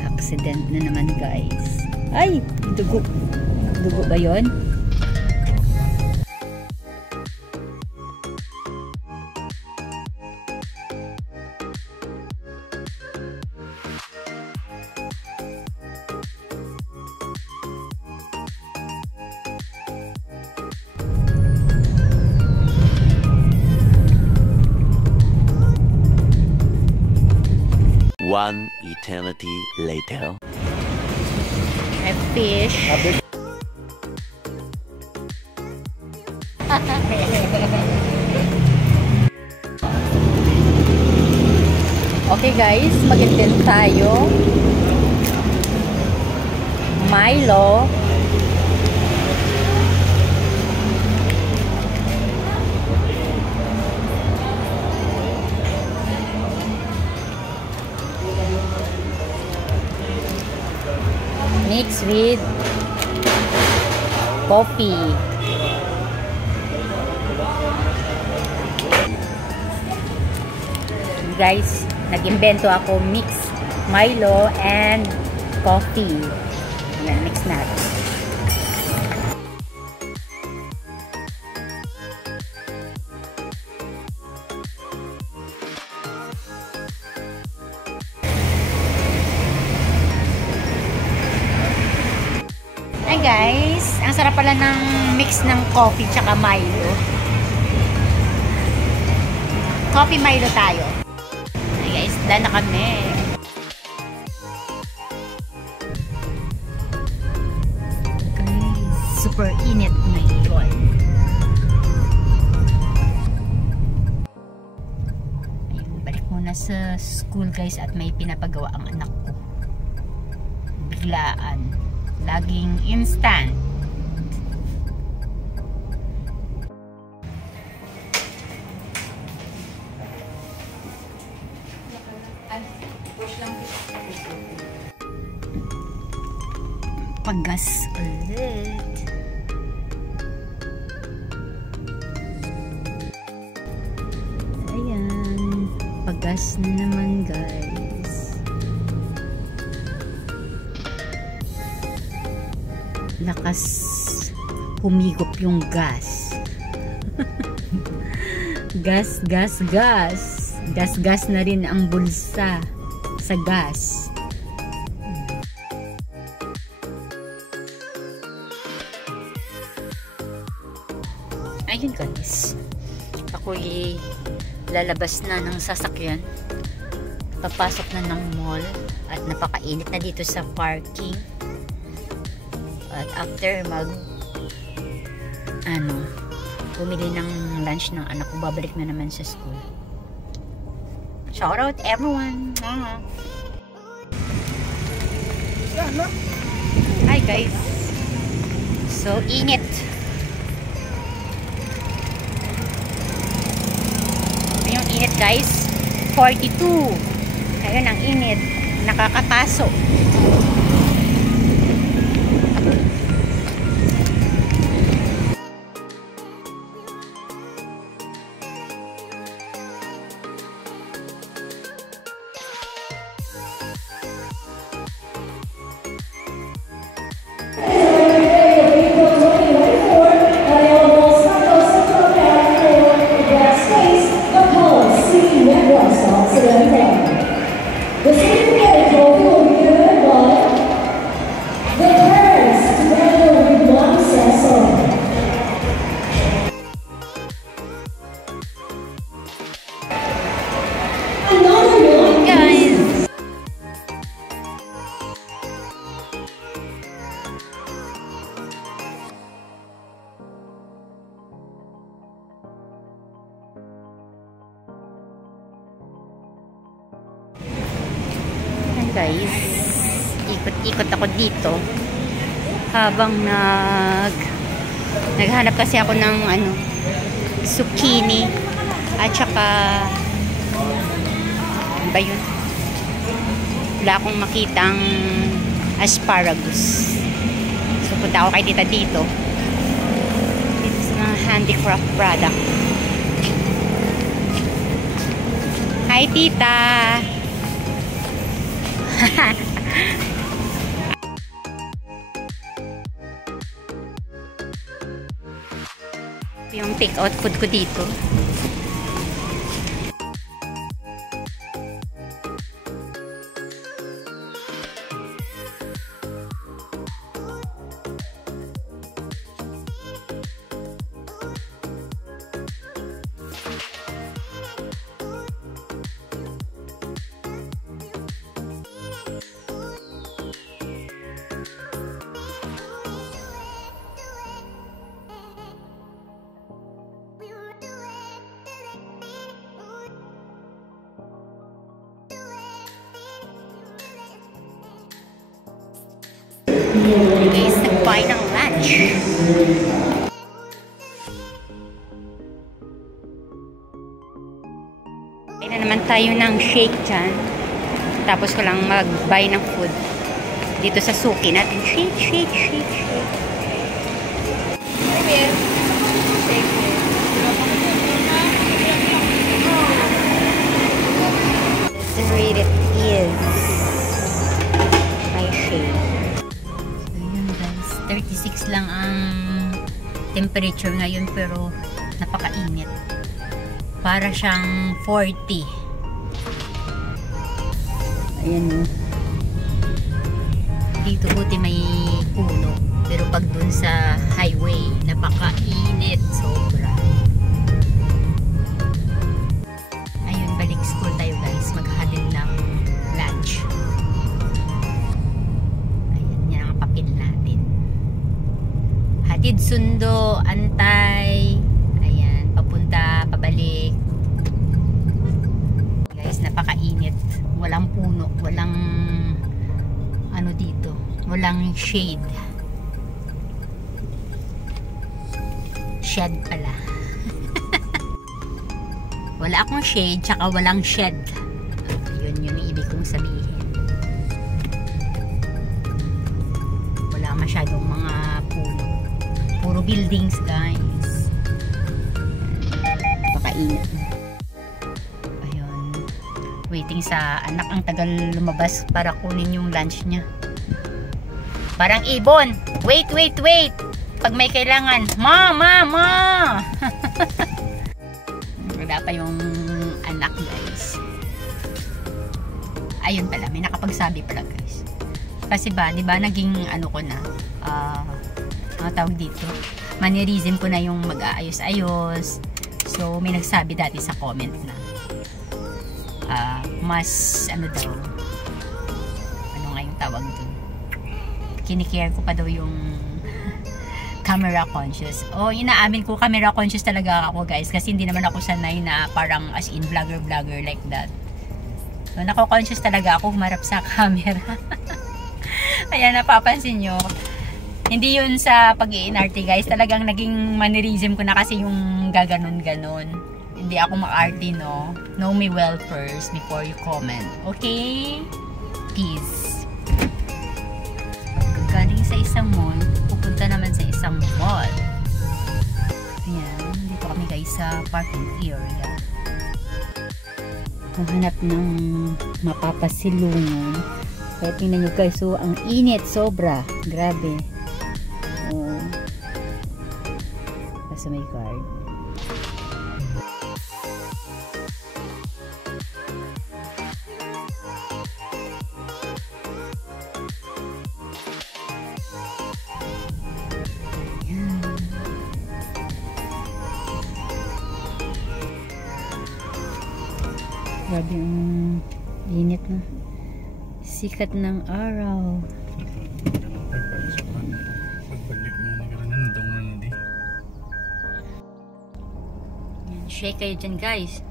Accident na naman guys. Ay! Dugo. Dugo ba yun? One eternity later. A fish. Okay guys, mag-intend tayo. Milo. Mix with coffee. Guys, nag-imbento ako mix Milo and coffee. Ayan, mix natin. Hi guys, ang sarap pala ng mix ng coffee tsaka Milo. Coffee Milo tayo. Hi guys, dala na kami. Guys, super init ngayon. Ayun, balik muna sa school guys at may pinapagawa ang anak ko. Biglaan. Laging instant. Paggas ulit. Ayan. Paggas na naman guys. Lakas humigop yung gas. Gas, gas, gas. Gas, gas na rin ang bulsa sa gas. Ayun guys. Ako'y lalabas na ng sasakyan. Papasok na ng mall. At napakainit na dito sa parking. At after bumili ng lunch ng anak ko, babalik na naman sa school. Shout out everyone. Hi guys. So init. Yung init guys, 42. Ayun ang init. Nakakapaso. Guys, ikot-ikot ako dito habang naghanap kasi ako ng zucchini at saka ano ba yun? Wala akong makitang asparagus. So punta ako kay tita dito sa mga handicraft product. Hi tita! Yung take out food ko dito. Guys, nag-buy ng lunch. Buy na naman tayo ng shake dyan. Tapos ko lang mag-buy ng food dito sa suki natin. Shake, shake, shake, shake. This is where it is. My shake. 36 lang ang temperature ngayon pero napakainit. Para siyang 40. Ayan o. Dito buti may puno. Pero pag dun sa highway, napakainit. Sobra. Ayun, balik school tayo guys. Maghatid ng lunch. Ayan, yan ang papel natin. Hatid sundo, antay. Ayan, papunta, pabalik. Guys, napakainit. Walang puno, walang ano dito, walang shade. Shed pala. Wala akong shade, tsaka walang shed. Yun yung ibig kong sabihin. Wala masyadong mga puno. Puro buildings guys. Pakainit. Ayun. Waiting sa anak. Ang tagal lumabas para kunin yung lunch niya. Parang ibon. Wait, wait, wait. Pag may kailangan. Ma, ma, ma. Wala pa yung anak guys. Ayun pala. May nakapagsabi pala guys. Kasi ba, di ba naging ano ko na. Ang tawag dito, mannerism ko na yung mag-aayos-ayos. So may nagsabi dati sa comment na mas ano daw, ano nga yung tawag dun, kinikare ko pa daw yung camera conscious. Inaamin ko camera conscious talaga ako guys, kasi hindi naman ako sanay na parang as in vlogger like that. So nako-conscious talaga ako humarap sa camera. Ayan, napapansin nyo, hindi yun sa pag-iinarte guys. Talagang naging mannerism ko na kasi yung gaganon-ganon. Hindi ako ma-arte, no? Know me well first before you comment. Okay? Peace. Galing sa isang mall, pupunta naman sa isang mall. Ayan. Dito kami guys sa parking area. Hanap ng mapapasilungan. Kaya tingnan nyo guys, so ang init, sobra. Grabe. Sa may card. Yan. Grabe ang init na. Sikat ng araw. Shake kayo dyan guys.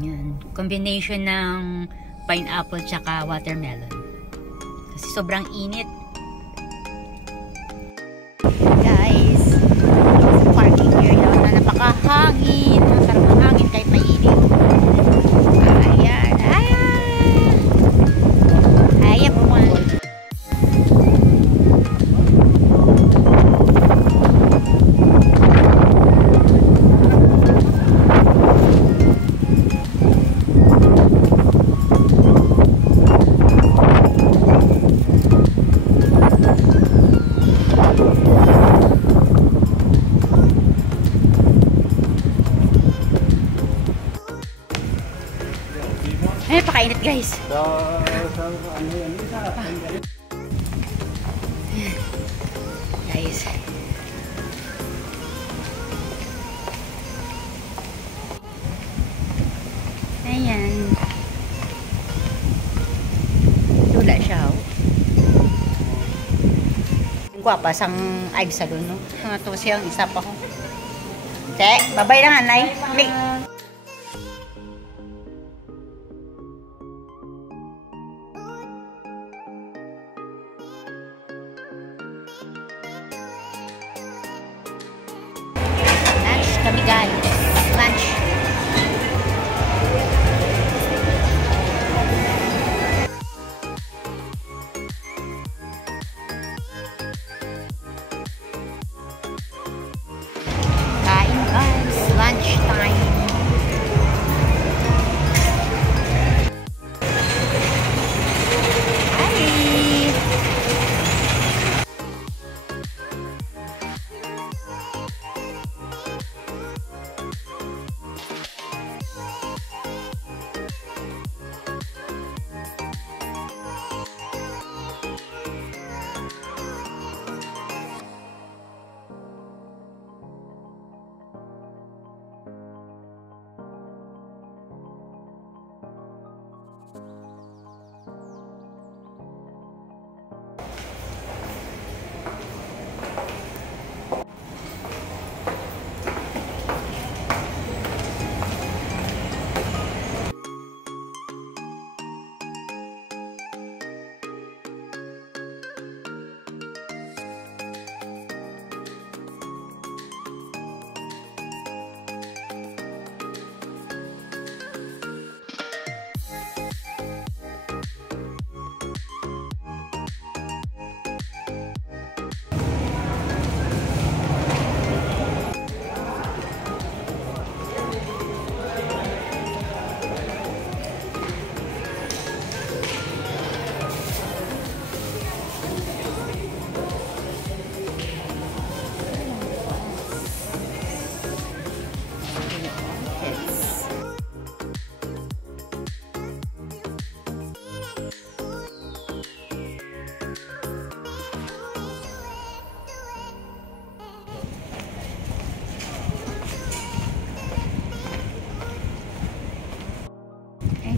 Yan. Combination ng pineapple tsaka watermelon. Kasi sobrang init. Guys, parking area na napakahangin. Ang sarap ng hangin kahit mainit. Ayan. Hi everyone. guys. Guys. Ayan. Tula siya, oh. Ang gwapa sang Ive Salon, no? Ito siyang isa pa ko. Te, babay lang, anay. Balik. Lunch kami, guys. Lunch. Kain, guys. Lunch time. Hi!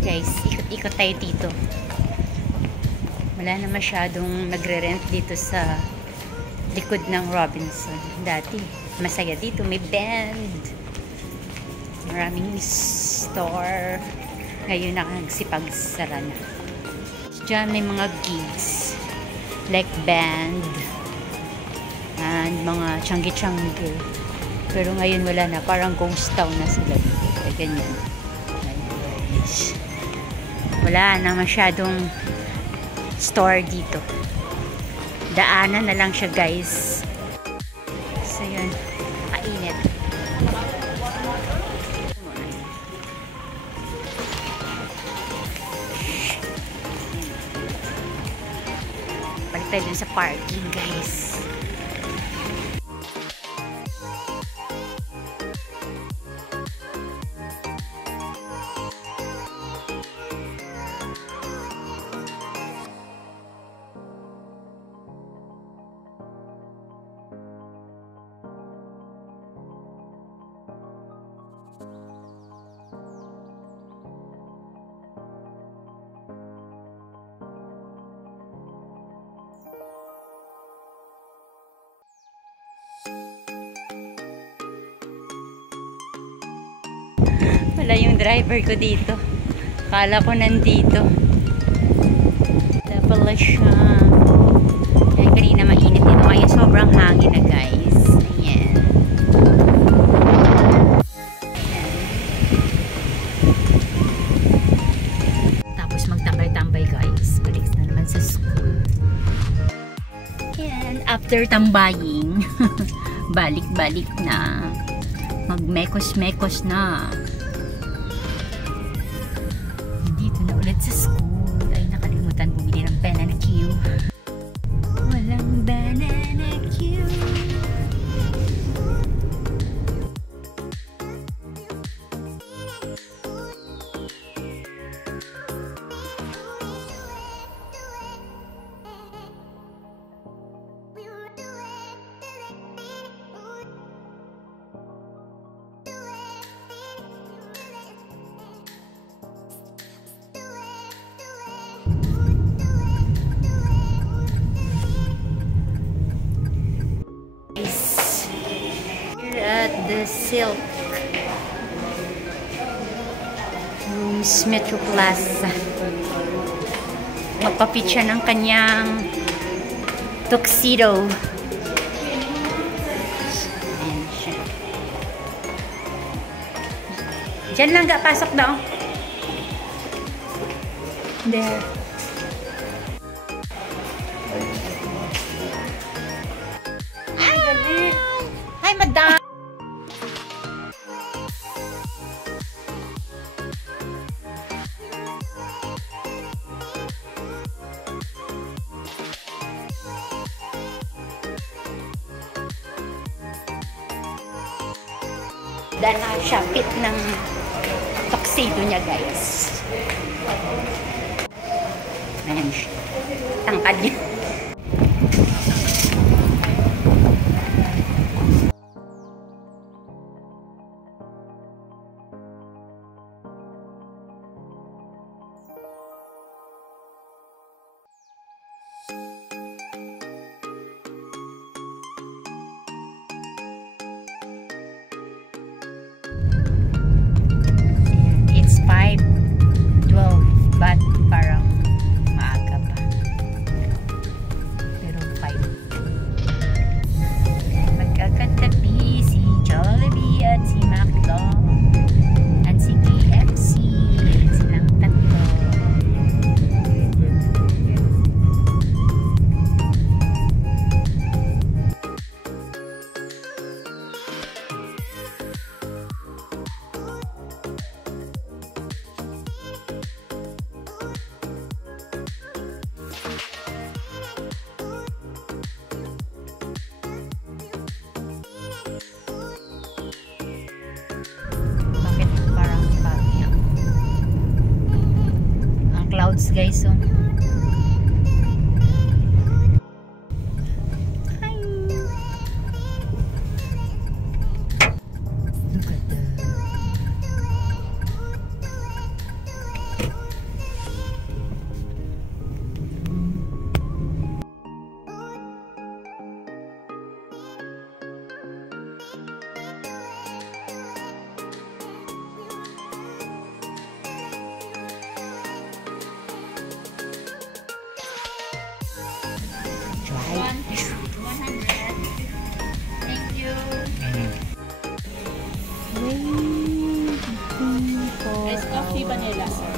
Guys, ikot-ikot tayo dito. Wala na masyadong nagre-rent dito sa likod ng Robinson. Dati, masaya dito. May band. Maraming store. Ngayon nakagsipag-sara na. Diyan may mga gigs. Like band. And mga tiyanggi-tiyanggi. Pero ngayon wala na. Parang ghost town na sila dito. Ganyan. Wala na masyadong store dito. Daanan na lang siya, guys. So yun, nakainit. Balik tayo dun sa parking, guys. Wala yung driver ko dito. Kala ko nandito. Wala pala siya. Kaya kanina mainit dito. Kaya sobrang hangin na, guys. Ayan. Tapos magtambay-tambay, guys. Balik na naman sa school. And after tambaying, balik-balik na. Magmekos-mekos na. Dito na ulit sa school. Ay, nakalimutan bumili ng banana Q. Walang banana Q. Here at the Silk Rooms Metro Plaza. Magpa-picture ng kanyang tuxedo. Ayan siya. Diyan lang ga, pasok daw. There. Hi, madam! Dahil nakashapit ng tuxedo niya, guys. Ayan siya. Tangkad niya. It's 5:12, but parang maaga pa. Pero 5. Magkakatabi si Jollibee at si McDo at si KFC. Silang tatlo. Clouds, guys. So hi. Look at the drive. 100. Thank you. Iced coffee vanilla, sir.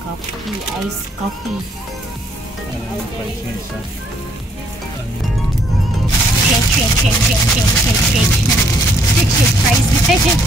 Coffee, iced coffee. Shake, fries. Shake.